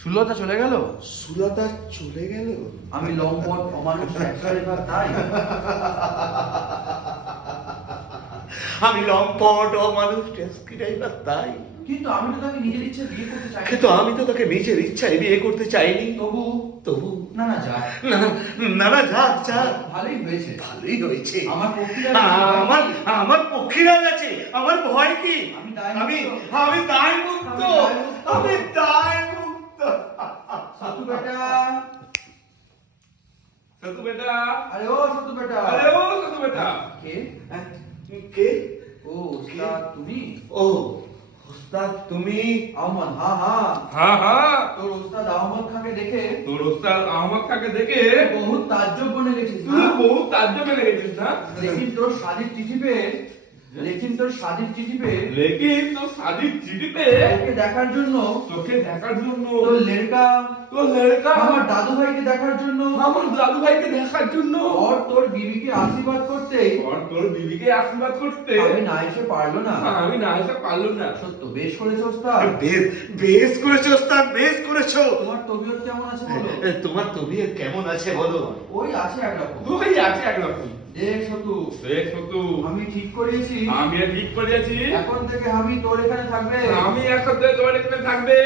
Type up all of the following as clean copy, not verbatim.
সুলতা চলে গেল? সুলতা চলে গেল? আমি লম্পট অমানুষ ট্যাক্সি তাই। আমি লম্পট অমানুষ ট্যাক্সি ড্রাইভার তাই। কিন্তু আমি তো তাকে নিজের ইচ্ছে বিয়ে করতে চাই। কিন্তু আমি তো তাকে নিজের ইচ্ছায় বিয়ে করতে চাইনি। তবু তবু না না যা না না না না যাক যাক, ভালোই হয়েছে। ভালোই হয়েছে। আমার পক্ষীরা আমার আমার পক্ষীরাজ আছে, আমার ভয় কি? আমি দায় আমি মুক্ত। আমি দায় মুক্ত, আমি দায় মুক্ত। সতু বেটা, সতু বেটা, আরে ও সতু বেটা, আরে ও সতু বেটা। কে? কে? ও ওস্তাদ তুমি? ও ওস্তাদ তুমি? আহমদ, হ্যাঁ হ্যাঁ। হ্যাঁ হ্যাঁ, তোর ওস্তাদ আহমদ খাকে দেখে তোর ওস্তাদ আহমদ খাকে দেখে বহুত তাজ্জব বনে গেছিস তুই না? বহুত তাজ্জব মেরে গেছিস না? লেকিন তোর শাদির চিঠি পেয়ে, লেকিন তোর শাদির চিঠি পেয়ে লেকিন তোর শাদির চিঠিতে ওকে দেখার জন্য, তোকে দেখার জন্য, তোর লেড়কা তোর লড়কা আমার দাদু ভাইকে দেখার জন্য, আমার দাদু ভাইকে দেখার জন্য, और তোর বিবিকে আশীর্বাদ করতে আর তোর বিবিকে আশীর্বাদ করতে আমি না এসে পারলো না। আমি না এসে পারলাম না। সত্য বেশ করেছো ওস্তাদ। বেশ বেশ করেছো ওস্তাদ, বেশ করেছো। তোমার তবিয়ত কেমন আছে বলো? তোমার তবিয়ত কেমন আছে বলো? ওই আছে একরকম। ওই আছে একরকম। দেখ সতু, দেখ সতু, আমি ঠিক করেছি আমি আর ঠিক করিয়াছি, এখন থেকে আমি তোর এখানে থাকবে। আমি এখন থেকে তোমার এখানে থাকবে।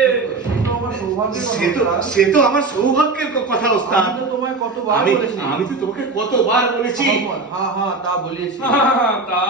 সে তো আমার সৌভাগ্যের সে তো কথা। সে তো আমার সৌভাগ্যের কথা ওস্তাদ। আমি তো তোমায় কতবার আমি বলেছি। আমি তো তোমাকে কতবার বলেছি। আহমদ, হ্যাঁ হ্যাঁ তা বলিয়েছি। তা